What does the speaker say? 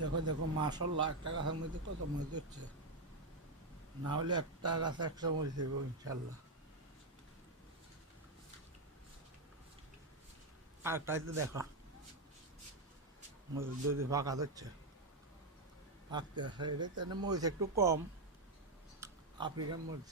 দেখো দেখো মাশাল্লাহ, একটা গাছের মধ্যে কত মরিচ হচ্ছে। না হলে একটা গাছে 100 মরিচ দেবো ইনশাল্লাহ। আর একটাইতে দেখো মরিচ যদি ফাঁকা হচ্ছে, পাকতে আছে, এটা তাহলে মরিচ একটু কম, আফ্রিকান মরিচ।